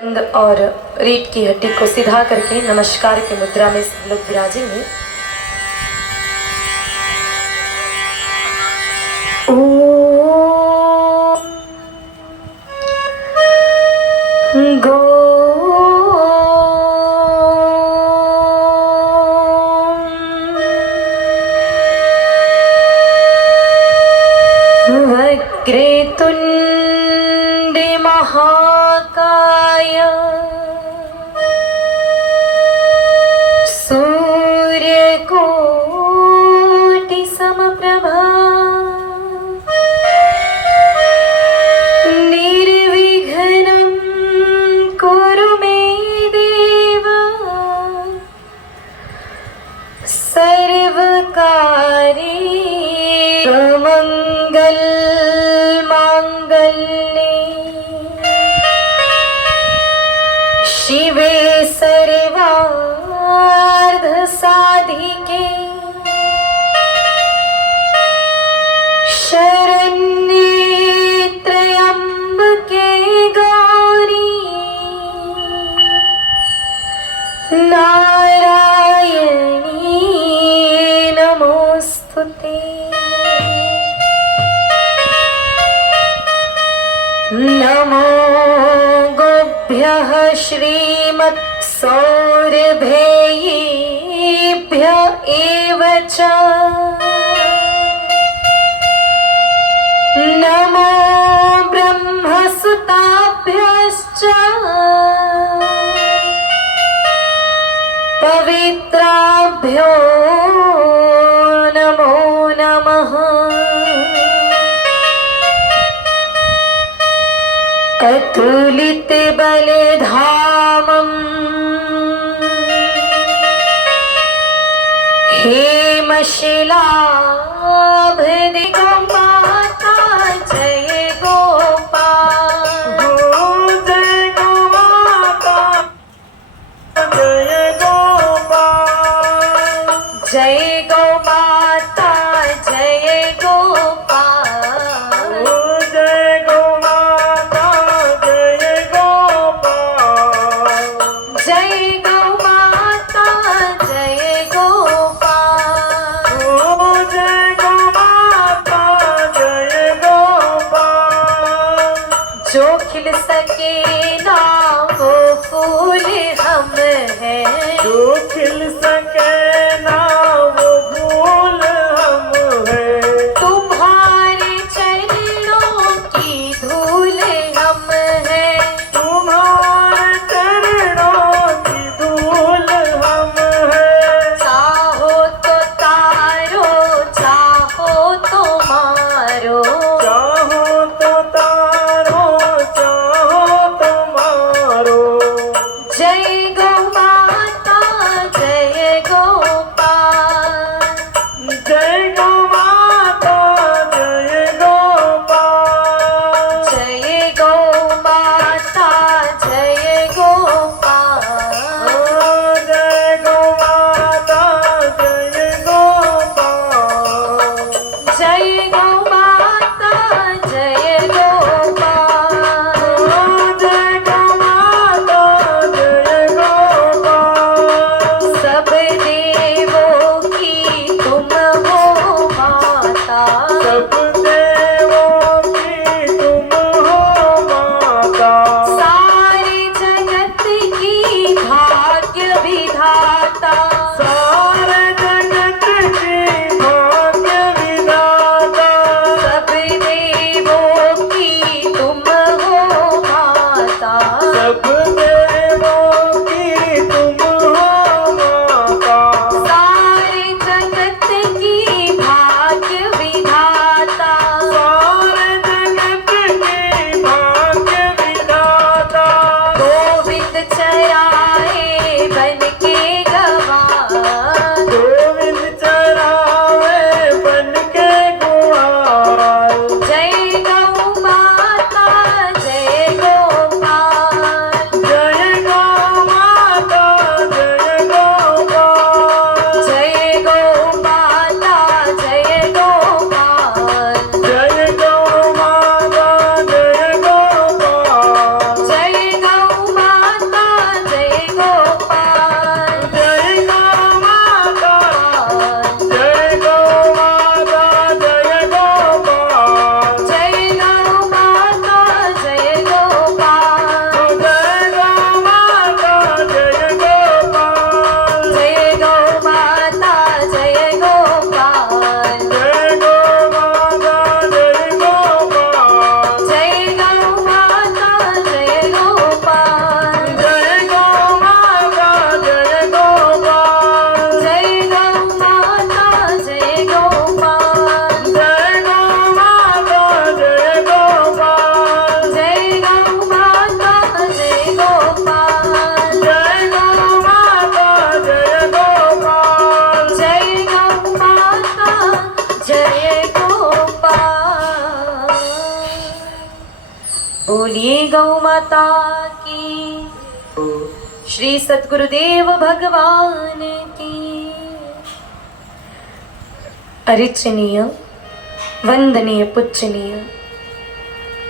और रीढ़ की हड्डी को सीधा करके नमस्कार की मुद्रा में सब लोग विराजेंगे। गो वक्रतुंड महाकाय सूर्यकोटि समप्रभा निर्विघ्नं कुरु मे देव सर्वकार्येषु मंगलमांगल्ये शिवे सर्वार्थसाधिके शरण्ये त्र्यंबके गौरी नारायणी नमोस्तुते। नमो गोभ्यः श्रीमत्सौरभेयेभ्य एव च। नमो ब्रह्मसुताभ्यश्च पवित्राभ्यो नमो नमः। अतुलित बलधामं हेमशिलाभृदिगो माता जय गोपाल। जय गो माता जय गोपाल। जय गो माता जय गोपाल। जय गो माता जय गोपाल। जय गो माता जय गोपाल। जय गो माता जय गोपाल। जो खिल सके ना वो फूल हम हैं, जो खिल सके ना वो फूल हम हैं। तुम्हारे चरणों की धूल हम हैं। तुम्हारे चरणों की धूल हम हैं। चाहो तो तारो, चाहो तो मारो। चाहो तो तारो, चाहो तो मारो। जय गौ माता जय गोपाल। जय गो माता जय गोपाल। जय गौ माता जय गोपाल। जय गो माता जय गोपाल। जय गौ माता जय गोपाल। जय गो माता जय गोपाल। सब देवों की तुम हो माता, सब देवों की तुम हो माता। सारे जगत की भाग्य विधाता। सारे जगत की भाग्य विधाता। सब देवों की तुम हो माता, सब देवों की तुम हो माता। सारे जगत की भाग्य विधाता। सारे जगत की भाग्य विधाता। गोविंद चराए बन के गवार, गोविंद चरावे बन के गुआर। जय गौ माता जय गोपाल। जय गौ माता की, श्री सद्गुरुदेव भगवान की। अरिचनीय, वंदनीय, पूजनीय,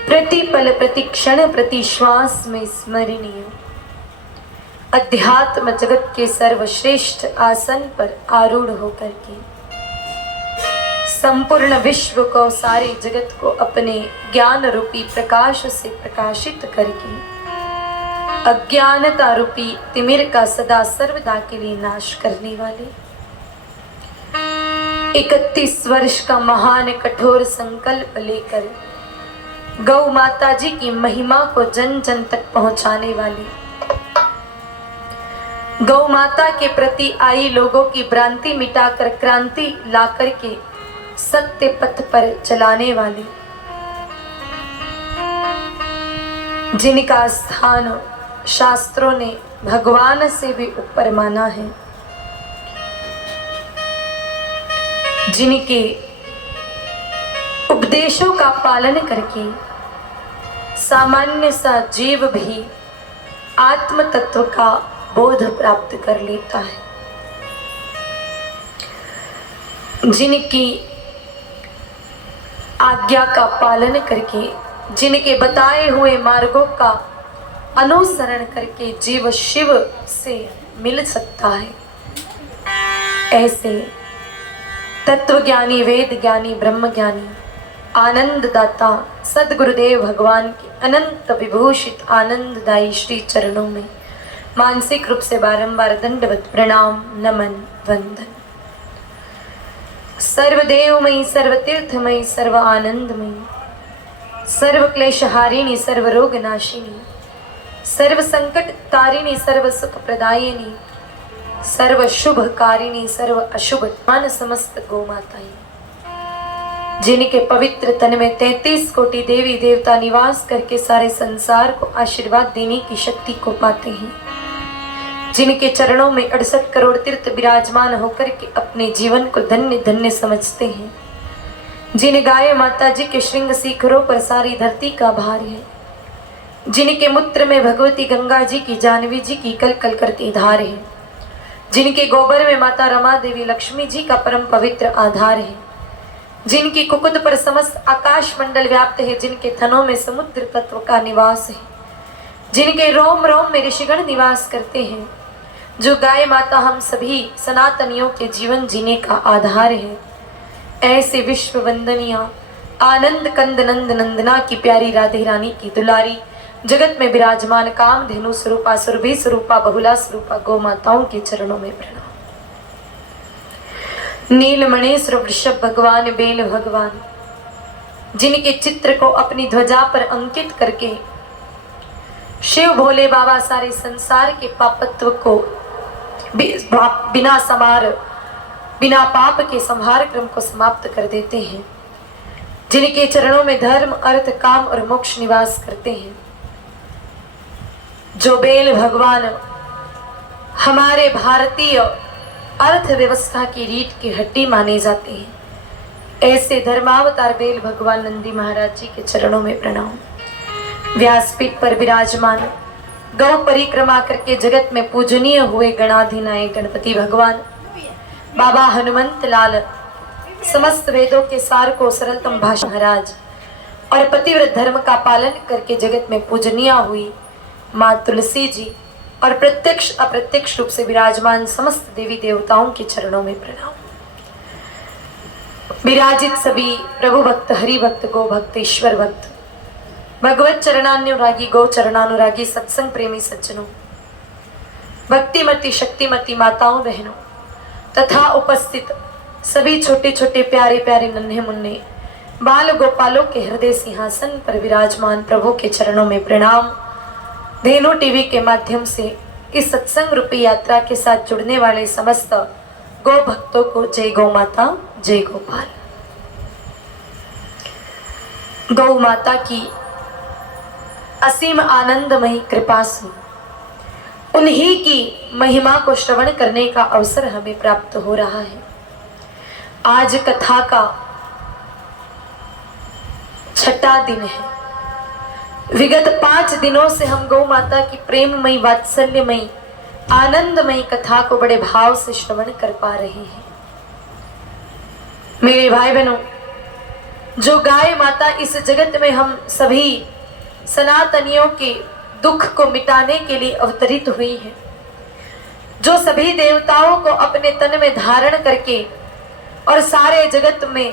प्रतिपल प्रतिक्षण प्रतिश्वास में स्मरणीय, अध्यात्म जगत के सर्वश्रेष्ठ आसन पर आरूढ़ होकर के संपूर्ण विश्व को, सारे जगत को अपने ज्ञान रूपी प्रकाश से प्रकाशित करके अज्ञानता रूपी तिमिर का सदा सर्वदा के लिए नाश करने वाले 31 वर्ष का महान कठोर संकल्प लेकर गौ माता जी की महिमा को जन जन तक पहुंचाने वाले, गौ माता के प्रति आई लोगों की भ्रांति मिटाकर क्रांति लाकर के सत्य पथ पर चलाने वाले, जिनका स्थान शास्त्रों ने भगवान से भी ऊपर माना है, जिनके उपदेशों का पालन करके सामान्य सा जीव भी आत्म तत्व का बोध प्राप्त कर लेता है, जिनकी आज्ञा का पालन करके, जिनके बताए हुए मार्गों का अनुसरण करके जीव शिव से मिल सकता है, ऐसे तत्वज्ञानी, वेद ज्ञानी, ब्रह्म ज्ञानी, आनंददाता सद्गुरुदेव भगवान के अनंत विभूषित आनंददायी श्री चरणों में मानसिक रूप से बारंबार दंडवत प्रणाम, नमन, वंदन। सर्वदेवमयी, सर्वतीर्थमयी, सर्व आनंदमयी, सर्व क्लेशहारिणी, सर्व रोग नाशिनी, सर्व संकट तारिणी, सर्व सुख प्रदायिनी, सर्व शुभकारिणी, सर्व अशुभ मान समस्त गौ माताएं, जिनके पवित्र तन में 33 कोटि देवी देवता निवास करके सारे संसार को आशीर्वाद देने की शक्ति को पाते हैं, जिनके चरणों में 68 करोड़ तीर्थ विराजमान होकर के अपने जीवन को धन्य धन्य समझते हैं, जिन गाय माता जी के श्रृंग शिखरों पर सारी धरती का भार है, जिनके मूत्र में भगवती गंगा जी की, जानवी जी की कल कल करती धार है, जिनके गोबर में माता रमा देवी लक्ष्मी जी का परम पवित्र आधार है, जिनकी कुकुद पर समस्त आकाश मंडल व्याप्त है, जिनके थनों में समुद्र तत्व का निवास है, जिनके रोम रोम में ऋषिगण निवास करते हैं, जो गाय माता हम सभी सनातनियों के जीवन जीने का आधार है, ऐसे विश्व वंदनीय आनंद कंद नंद नंदना की प्यारी राधे रानी की दुलारी जगत में विराजमान काम धेनु स्वरूपा, सुरभि स्वरूपा, बहुला स्वरूपा गौ माताओं के चरणों में प्रणाम। नीलमणेश्वर वृषभ भगवान, बेल भगवान, जिनके चित्र को अपनी ध्वजा पर अंकित करके शिव भोले बाबा सारे संसार के पापत्व को बिना समार, बिना पाप के संहार क्रम को समाप्त कर देते हैं, जिनके चरणों में धर्म, अर्थ, काम और मोक्ष निवास करते हैं, जो बेल भगवान हमारे भारतीय अर्थव्यवस्था की रीढ़ की हड्डी माने जाते हैं, ऐसे धर्मावतार बेल भगवान नंदी महाराज जी के चरणों में प्रणाम। व्यासपीठ पर विराजमान गौ परिक्रमा करके जगत में पूजनीय हुए गणाधिनायक गणपति भगवान, बाबा हनुमंत लाल, समस्त वेदों के सार को सरलतम भाषा महाराज और पतिव्रत धर्म का पालन करके जगत में पूजनीय हुई माँ तुलसी जी और प्रत्यक्ष अप्रत्यक्ष रूप से विराजमान समस्त देवी देवताओं के चरणों में प्रणाम। विराजित सभी प्रभु भक्त, हरि भक्त, गो भक्त, ईश्वर भक्त, भगवत चरणानुरागी, गौ चरणानुरागी, सत्संग प्रेमी सज्जनों, भक्तिमती शक्तिमती माताओं बहनों तथा उपस्थित सभी छोटे छोटे प्यारे प्यारे नन्हे मुन्ने बाल गोपालों के हृदय सिंहासन पर विराजमान प्रभु के चरणों में प्रणाम। धेनु टीवी के माध्यम से इस सत्संग रूपी यात्रा के साथ जुड़ने वाले समस्त गौ भक्तों को जय गौ माता, जय गोपाल। गौ माता की असीम आनंदमयी कृपा से उन्हीं की महिमा को श्रवण करने का अवसर हमें प्राप्त हो रहा है। आज कथा का 6वां दिन है। विगत 5 दिनों से हम गौ माता की प्रेममयी वात्सल्यमयी आनंदमयी कथा को बड़े भाव से श्रवण कर पा रहे हैं। मेरे भाई बहनों, जो गाय माता इस जगत में हम सभी सनातनियों के दुख को मिटाने के लिए अवतरित हुई है, जो सभी देवताओं को अपने तन में धारण करके और सारे जगत में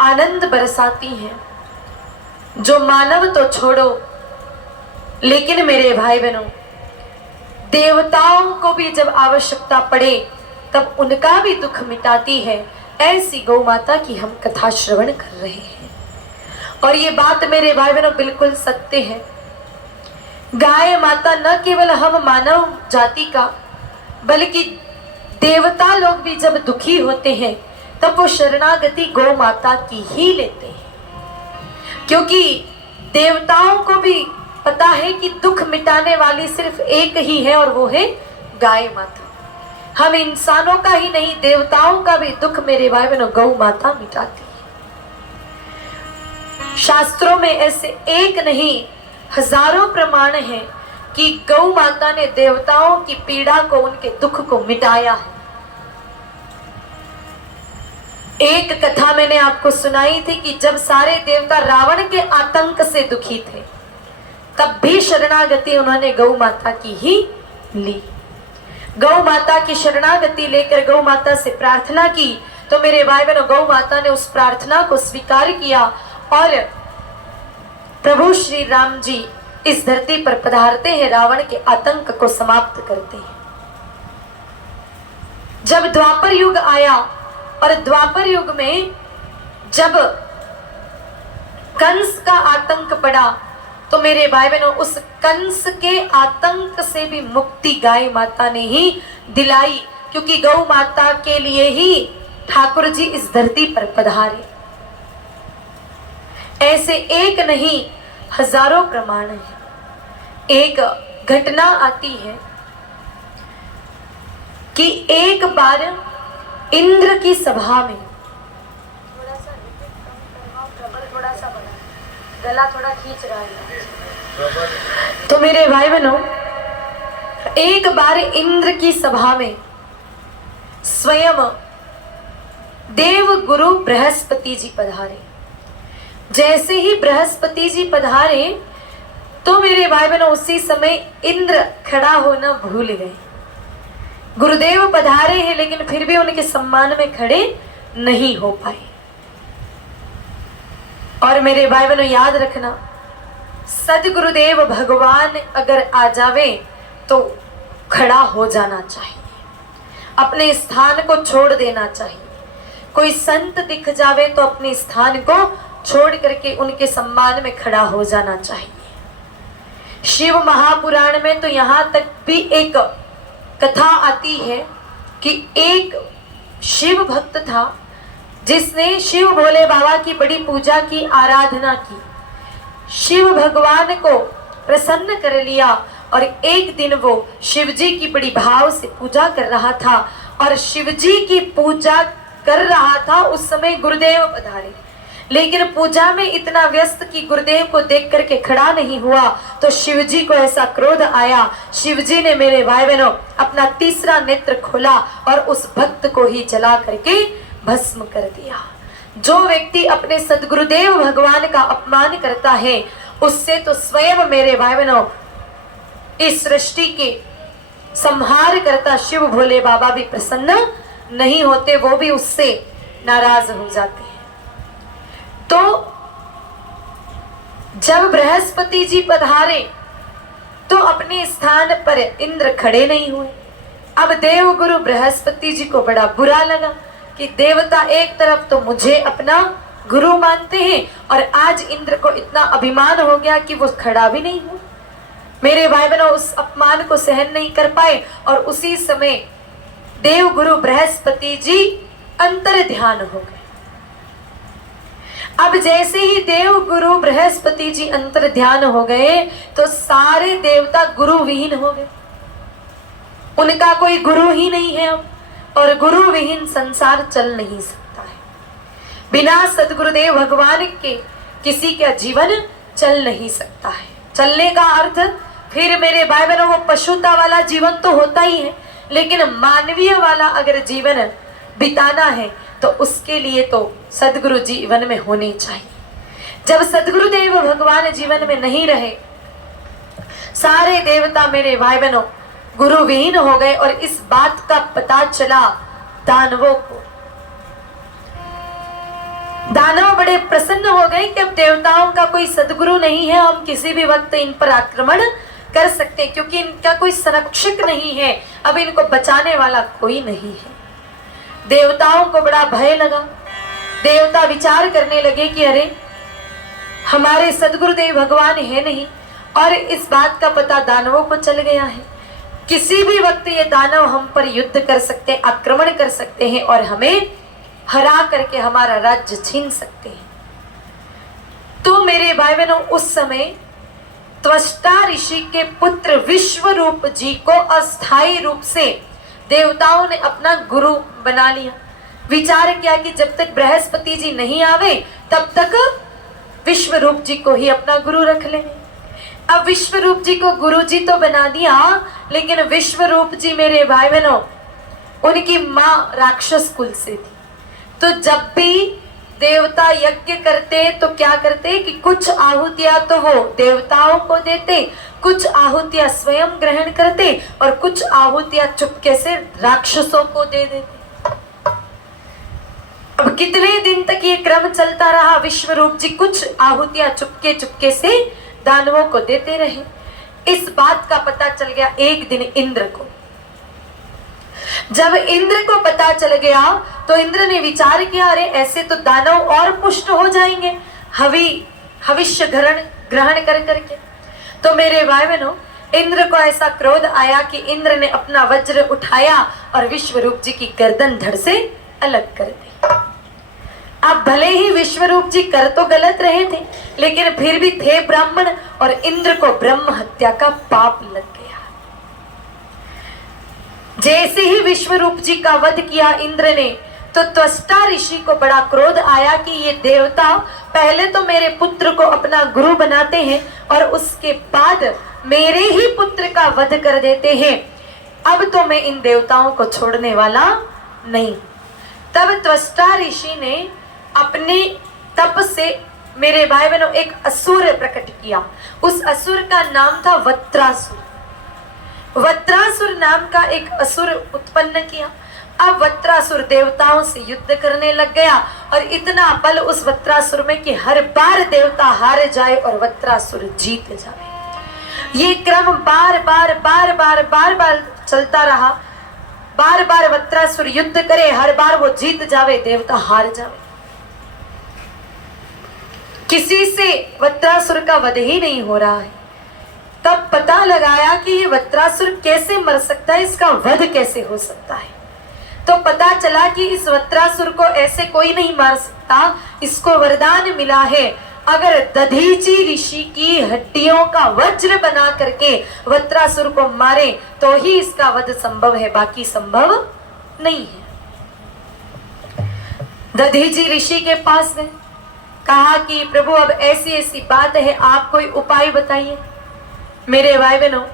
आनंद बरसाती हैं, जो मानव तो छोड़ो लेकिन मेरे भाई बहनों देवताओं को भी जब आवश्यकता पड़े तब उनका भी दुख मिटाती है, ऐसी गौ माता की हम कथा श्रवण कर रहे हैं। और ये बात मेरे भाई बहनों बिल्कुल सत्य है। गाय माता न केवल हम मानव जाति का बल्कि देवता लोग भी जब दुखी होते हैं तब वो शरणागति गौ माता की ही लेते हैं, क्योंकि देवताओं को भी पता है कि दुख मिटाने वाली सिर्फ एक ही है और वो है गाय माता। हम इंसानों का ही नहीं देवताओं का भी दुख मेरे भाई बहनों गौ माता मिटाती है। शास्त्रों में ऐसे एक नहीं हजारों प्रमाण हैं कि गौ माता ने देवताओं की पीड़ा को उनके दुख को मिटाया है। एक कथा मैंने आपको सुनाई थी कि जब सारे देवता रावण के आतंक से दुखी थे तब भी शरणागति उन्होंने गौ माता की ही ली। गौ माता की शरणागति लेकर गौ माता से प्रार्थना की तो मेरे भाई बहनों गौ माता ने उस प्रार्थना को स्वीकार किया और प्रभु श्री राम जी इस धरती पर पधारते हैं, रावण के आतंक को समाप्त करते हैं। जब द्वापर युग आया और द्वापर युग में जब कंस का आतंक बढ़ा तो मेरे भाई बहनों उस कंस के आतंक से भी मुक्ति गाय माता ने ही दिलाई, क्योंकि गौ माता के लिए ही ठाकुर जी इस धरती पर पधारे। ऐसे एक नहीं हजारों प्रमाण हैं। एक घटना आती है कि एक बार इंद्र की सभा में थोड़ा सा बड़ा गला थोड़ा खींच रहा है तो मेरे भाई बहनों एक बार इंद्र की सभा में स्वयं देव गुरु बृहस्पति जी पधारे। जैसे ही बृहस्पति जी पधारे तो मेरे भाई बहनों उसी समय इंद्र खड़ा होना भूल गए। गुरुदेव पधारे हैं लेकिन फिर भी उनके सम्मान में खड़े नहीं हो पाए। और मेरे भाई बहनों याद रखना, सदगुरुदेव भगवान अगर आ जावे तो खड़ा हो जाना चाहिए, अपने स्थान को छोड़ देना चाहिए। कोई संत दिख जावे तो अपने स्थान को छोड़ करके उनके सम्मान में खड़ा हो जाना चाहिए। शिव महापुराण में तो यहाँ तक भी एक कथा आती है कि एक शिव भक्त था जिसने शिव भोले बाबा की बड़ी पूजा की, आराधना की, शिव भगवान को प्रसन्न कर लिया और एक दिन वो शिव जी की बड़ी भाव से पूजा कर रहा था और शिव जी की पूजा कर रहा था। उस समय गुरुदेव पधारे, लेकिन पूजा में इतना व्यस्त कि गुरुदेव को देख करके खड़ा नहीं हुआ। तो शिव जी को ऐसा क्रोध आया, शिव जी ने मेरे भाई बहनों अपना तीसरा नेत्र खोला और उस भक्त को ही जला करके भस्म कर दिया। जो व्यक्ति अपने सदगुरुदेव भगवान का अपमान करता है उससे तो स्वयं मेरे भाई बहनों इस सृष्टि के संहार करता शिव भोले बाबा भी प्रसन्न नहीं होते, वो भी उससे नाराज हो जाते हैं। तो जब बृहस्पति जी पधारे तो अपने स्थान पर इंद्र खड़े नहीं हुए। अब देव गुरु बृहस्पति जी को बड़ा बुरा लगा कि देवता एक तरफ तो मुझे अपना गुरु मानते हैं और आज इंद्र को इतना अभिमान हो गया कि वो खड़ा भी नहीं हुआ। मेरे भाई बहनों उस अपमान को सहन नहीं कर पाए और उसी समय देव गुरु बृहस्पति जी अंतर ध्यान हो गए। अब जैसे ही देव गुरु बृहस्पति जी अंतर ध्यान हो गए तो सारे देवता गुरु विहीन हो गए। उनका कोई गुरु ही नहीं है अब, और गुरु विहीन संसार चल नहीं सकता है। बिना सदगुरुदेव भगवान के किसी का जीवन चल नहीं सकता है। चलने का अर्थ फिर मेरे भाई बहनों वो पशुता वाला जीवन तो होता ही है, लेकिन मानवीय वाला अगर जीवन बिताना है तो उसके लिए तो सदगुरु जीवन में होने चाहिए। जब सदगुरुदेव भगवान जीवन में नहीं रहे, सारे देवता मेरे भाई बहनों गुरुविहीन हो गए और इस बात का पता चला दानवों को। दानव बड़े प्रसन्न हो गए कि अब देवताओं का कोई सदगुरु नहीं है, हम किसी भी वक्त इन पर आक्रमण कर सकते हैं, क्योंकि इनका कोई संरक्षक नहीं है, अब इनको बचाने वाला कोई नहीं है। देवताओं को बड़ा भय लगा। देवता विचार करने लगे कि अरे हमारे सदगुरुदेव भगवान है नहीं, और इस बात का पता दानवों को चल गया है। किसी भी वक्त ये दानव हम पर युद्ध कर सकते हैं, आक्रमण कर सकते हैं और हमें हरा करके हमारा राज्य छीन सकते हैं। तो मेरे भाई बहनों उस समय त्वष्टा ऋषि के पुत्र विश्वरूप जी को अस्थायी रूप से देवताओं ने अपना गुरु बना लिया। विचार किया कि जब तक बृहस्पति जी नहीं आवे तब तक विश्वरूप जी को ही अपना गुरु रख लेंगे। अब विश्वरूप जी को गुरु जी तो बना दिया, लेकिन विश्वरूप जी मेरे भाई बहनों उनकी माँ राक्षस कुल से थी। तो जब भी देवता यज्ञ करते तो क्या करते कि कुछ आहुतियां तो वो देवताओं को देते, कुछ आहुतियां स्वयं ग्रहण करते और कुछ आहुतियां चुपके से राक्षसों को दे देते। अब कितने दिन तक ये क्रम चलता रहा। विश्वरूप जी कुछ आहुतियां चुपके चुपके से दानवों को देते रहे। इस बात का पता चल गया एक दिन इंद्र को। जब इंद्र को पता चल गया तो इंद्र ने विचार किया अरे ऐसे तो दानव और पुष्ट हो जाएंगे हविष्य ग्रहण कर करके। तो मेरे भाई बहनों इंद्र को ऐसा क्रोध आया कि इंद्र ने अपना वज्र उठाया और विश्वरूप जी की गर्दन धड़ से अलग कर दी। अब भले ही विश्वरूप जी कर तो गलत रहे थे, लेकिन फिर भी थे ब्राह्मण और इंद्र को ब्रह्म हत्या का पाप लग गया। जैसे ही विश्वरूप जी का वध किया इंद्र ने, तो त्वष्टा ऋषि को बड़ा क्रोध आया कि ये देवता पहले तो मेरे पुत्र को अपना गुरु बनाते हैं और उसके बाद मेरे ही पुत्र का वध कर देते हैं। अब तो मैं इन देवताओं को छोड़ने वाला नहीं। तब त्वष्टा ऋषि ने अपने तप से मेरे भाई बहनों एक असुर प्रकट किया। उस असुर का नाम था वत्रासुर। वत्रासुर नाम का एक असुर उत्पन्न किया। अब वत्रासुर देवताओं से युद्ध करने लग गया और इतना बल उस वत्रासुर में कि हर बार देवता हार जाए और वत्रासुर जीत जाए। ये क्रम बार बार चलता रहा। बार बार वत्रासुर युद्ध करे, हर बार वो जीत जावे, देवता हार जावे। किसी से वत्रासुर का वध ही नहीं हो रहा है। तब पता लगाया कि ये वत्रासुर कैसे मर सकता है, इसका वध कैसे हो सकता है। तो पता चला कि इस वत्रासुर को ऐसे कोई नहीं मार सकता, इसको वरदान मिला है अगर दधीचि ऋषि की हड्डियों का वज्र बना करके वत्रासुर को मारे तो ही इसका वध संभव है, बाकी संभव नहीं है। दधीचि ऋषि के पास गए, कहा कि प्रभु अब ऐसी ऐसी बात है, आप कोई उपाय बताइए। मेरे भाई बहनों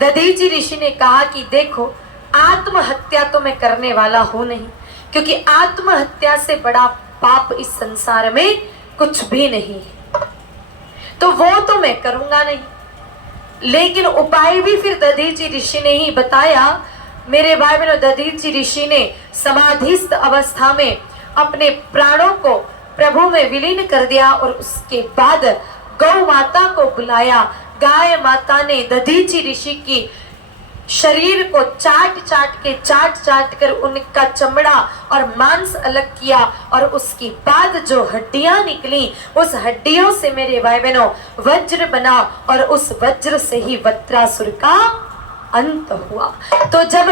दधीचि ऋषि ने कहा कि देखो आत्महत्या तो मैं करने वाला हूं नहीं, क्योंकि आत्महत्या से बड़ा पाप इस संसार में कुछ भी नहीं है, तो वो तो मैं करूंगा नहीं। लेकिन उपाय भी फिर दधीचि ऋषि ने ही बताया। मेरे भाई बहनों दधीचि ऋषि ने समाधिस्थ अवस्था में अपने प्राणों को प्रभु में विलीन कर दिया और उसके बाद गौ माता को बुलाया। गाय माता ने दधीचि ऋषि की शरीर को चाट कर उनका चमड़ा और मांस अलग किया और उसके बाद जो हड्डियां निकली उस हड्डियों से मेरे भाई बहनों वज्र बना और उस वज्र से ही वत्रासुर का अंत हुआ। तो जब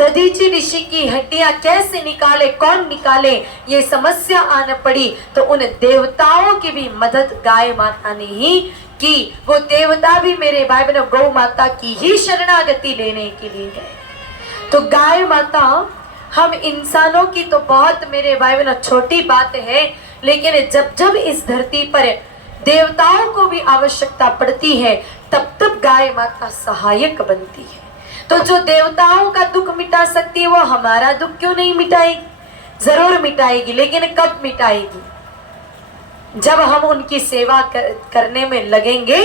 दधीचि ऋषि की हड्डियां कैसे निकाले, कौन निकाले, ये समस्या आने पड़ी, तो उन देवताओं की भी मदद गाय माता ने ही की। वो देवता भी मेरे भाई बहनों गौ माता की ही शरणागति लेने के लिए गए। तो गाय माता हम इंसानों की तो बहुत मेरे भाई बहनों छोटी बात है, लेकिन जब जब इस धरती पर देवताओं को भी आवश्यकता पड़ती है, तब तब गाय माता सहायक बनती है। तो जो देवताओं का दुख मिटा सकती है वो हमारा दुख क्यों नहीं मिटाएगी? जरूर मिटाएगी, लेकिन कब मिटाएगी? जब हम उनकी सेवा करने में लगेंगे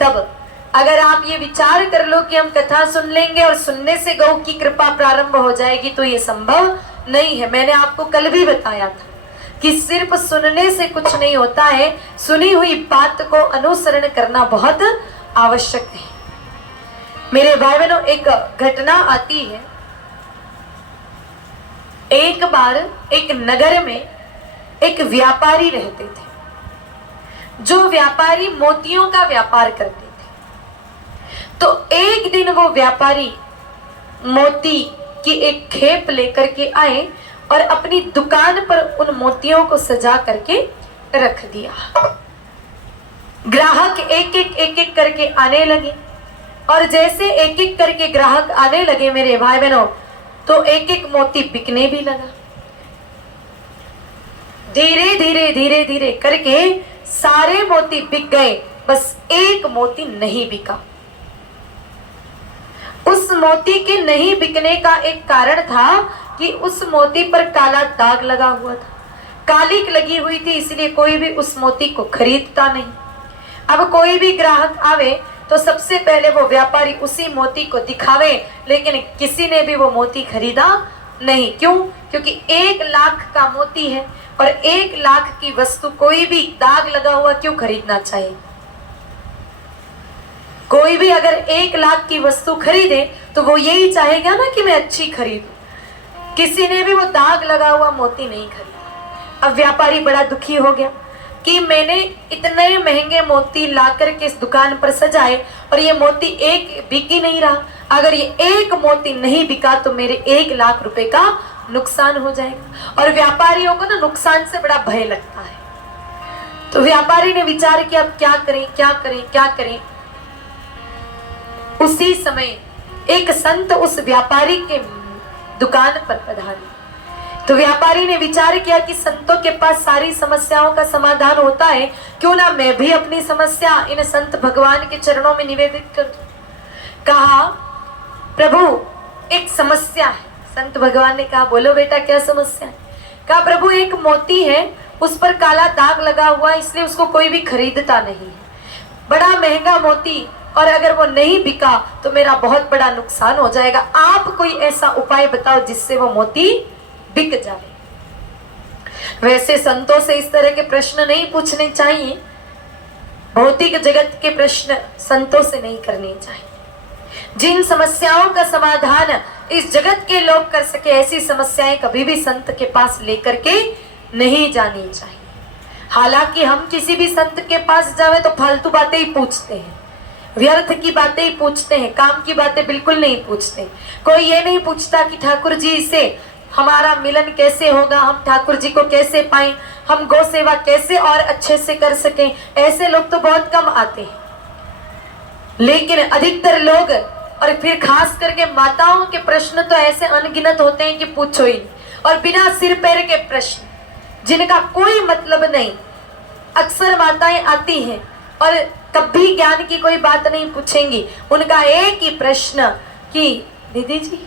तब। अगर आप ये विचार कर लो कि हम कथा सुन लेंगे और सुनने से गौ की कृपा प्रारंभ हो जाएगी, तो ये संभव नहीं है। मैंने आपको कल भी बताया था कि सिर्फ सुनने से कुछ नहीं होता है, सुनी हुई बात को अनुसरण करना बहुत आवश्यक है। मेरे भाई बहनों, एक घटना आती है। एक बार एक नगर में एक व्यापारी रहते थे। जो व्यापारी मोतियों का व्यापार करते थे। तो एक दिन वो व्यापारी मोती की एक खेप लेकर के आए और अपनी दुकान पर उन मोतियों को सजा करके रख दिया। ग्राहक एक एक करके आने लगे और जैसे एक एक करके ग्राहक आने लगे मेरे भाई बहनों, तो एक एक मोती बिकने भी लगा। धीरे धीरे धीरे धीरे करके सारे मोती बिक गए, बस एक मोती नहीं बिका। उस मोती के नहीं बिकने का एक कारण था कि उस मोती पर काला दाग लगा हुआ था, कालिक लगी हुई थी, इसलिए कोई भी उस मोती को खरीदता नहीं। अब कोई भी ग्राहक आवे तो सबसे पहले वो व्यापारी उसी मोती को दिखावे, लेकिन किसी ने भी वो मोती खरीदा नहीं। क्यों? क्योंकि 1 लाख का मोती है और 1 लाख की वस्तु कोई भी दाग लगा हुआ क्यों खरीदना चाहिए? कोई भी अगर 1 लाख की वस्तु खरीदे तो वो यही चाहेगा ना कि मैं अच्छी खरीदूं। किसी ने भी वो दाग लगा हुआ मोती नहीं खरीदा। अब व्यापारी बड़ा दुखी हो गया कि मैंने इतने महंगे मोती लाकर के इस दुकान पर सजाए और ये मोती एक बिक ही नहीं रहा। अगर ये एक मोती नहीं बिका तो मेरे 1 लाख रुपए का नुकसान हो जाएगा। और व्यापारियों को ना नुकसान से बड़ा भय लगता है। तो व्यापारी ने विचार किया अब क्या करें क्या करें क्या करें। उसी समय एक संत उस व्यापारी के दुकान पर पधारे। तो व्यापारी ने विचार किया कि संतों के पास सारी समस्याओं का समाधान होता है, क्यों ना मैं भी अपनी समस्या इन संत भगवान के चरणों में निवेदित कर दूं। कहा प्रभु एक समस्या है। संत भगवान ने कहा बोलो बेटा क्या समस्या है? कहा प्रभु एक मोती है, उस पर काला दाग लगा हुआ है, इसलिए उसको कोई भी खरीदता नहीं है। बड़ा महंगा मोती, और अगर वो नहीं बिका तो मेरा बहुत बड़ा नुकसान हो जाएगा। आप कोई ऐसा उपाय बताओ जिससे वो मोती बिक जाए। वैसे संतों से इस तरह के प्रश्न नहीं पूछने चाहिए। भौतिक जगत के प्रश्न संतों से नहीं करने चाहिए। जिन समस्याओं का समाधान इस जगत के लोग कर सके, ऐसी समस्याएं कभी भी संत के पास लेकर के नहीं जानी चाहिए। हालांकि हम किसी भी संत के पास जावे तो फालतू बातें ही पूछते हैं, व्यर्थ की बातें ही पूछते हैं, काम की बातें बिल्कुल नहीं पूछते। कोई ये नहीं पूछता कि ठाकुर जी से हमारा मिलन कैसे होगा, हम ठाकुर जी को कैसे पाएं, हम गौ सेवा कैसे और अच्छे से कर सकें। ऐसे लोग तो बहुत कम आते हैं, लेकिन अधिकतर लोग और फिर खास करके माताओं के प्रश्न तो ऐसे अनगिनत होते हैं कि पूछो ही नहीं। और बिना सिर पैर के प्रश्न जिनका कोई मतलब नहीं। अक्सर माताएं आती हैं और कभी ज्ञान की कोई बात नहीं पूछेंगी। उनका एक ही प्रश्न कि दीदी जी